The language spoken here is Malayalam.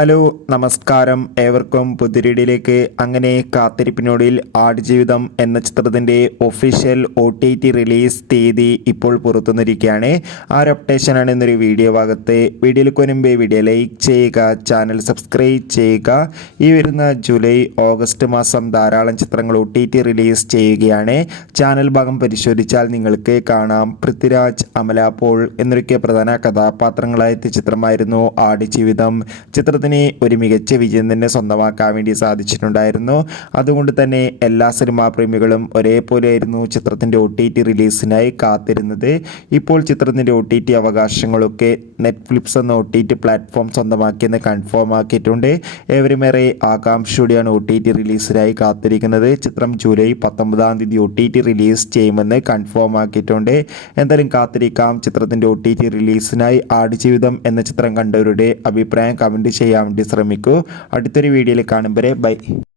ഹലോ നമസ്കാരം, ഏവർക്കും പുതിരിടിയിലേക്ക്. അങ്ങനെ കാത്തിരിപ്പിനൊടുവിൽ ആടുജീവിതം എന്ന ചിത്രത്തിൻ്റെ ഒഫീഷ്യൽ OTT റിലീസ് തീയതി ഇപ്പോൾ പുറത്തുവന്നിരിക്കുകയാണ്. ആ ഒരു അപ്ഡേഷനാണ് ഇന്നൊരു വീഡിയോ ഭാഗത്ത്. വീഡിയോയിലേക്ക് വരുമ്പോൾ വീഡിയോ ലൈക്ക് ചെയ്യുക, ചാനൽ സബ്സ്ക്രൈബ് ചെയ്യുക. ഈ വരുന്ന ജൂലൈ ഓഗസ്റ്റ് മാസം ധാരാളം ചിത്രങ്ങൾ OTT റിലീസ് ചെയ്യുകയാണ്. ചാനൽ ഭാഗം പരിശോധിച്ചാൽ നിങ്ങൾക്ക് കാണാം. പൃഥ്വിരാജ്, അമല പോൾ എന്നൊക്കെ പ്രധാന കഥാപാത്രങ്ങളായ ചിത്രമായിരുന്നു ആടുജീവിതം. ചിത്രത്തിന് ഒരു മികച്ച വിജയം തന്നെ സ്വന്തമാക്കാൻ വേണ്ടി സാധിച്ചിട്ടുണ്ടായിരുന്നു. അതുകൊണ്ട് തന്നെ എല്ലാ സിനിമാ പ്രേമികളും ഒരേപോലെയായിരുന്നു ചിത്രത്തിൻ്റെ OTT റിലീസിനായി കാത്തിരുന്നത്. ഇപ്പോൾ ചിത്രത്തിൻ്റെ OTT അവകാശങ്ങളൊക്കെ നെറ്റ്ഫ്ലിക്സ് എന്ന OTT പ്ലാറ്റ്ഫോം സ്വന്തമാക്കിയെന്ന് കൺഫേം ആക്കിയിട്ടുണ്ട്. ഏവരുമേറെ ആകാംക്ഷയോടെയാണ് OTT റിലീസിനായി കാത്തിരിക്കുന്നത്. ചിത്രം ജൂലൈ 19 തീയതി OTT റിലീസ് ചെയ്യുമെന്ന് കൺഫേം ആക്കിയിട്ടുണ്ട്. എന്തായാലും കാത്തിരിക്കാം ചിത്രത്തിൻ്റെ OTT റിലീസിനായി. ആടുജീവിതം എന്ന ചിത്രം കണ്ടവരുടെ അഭിപ്രായം കമൻറ്റ് ചെയ്യാൻ വേണ്ടി ശ്രമിക്കൂ. അടുത്തൊരു വീഡിയോയിൽ കാണും വരെ ബൈ.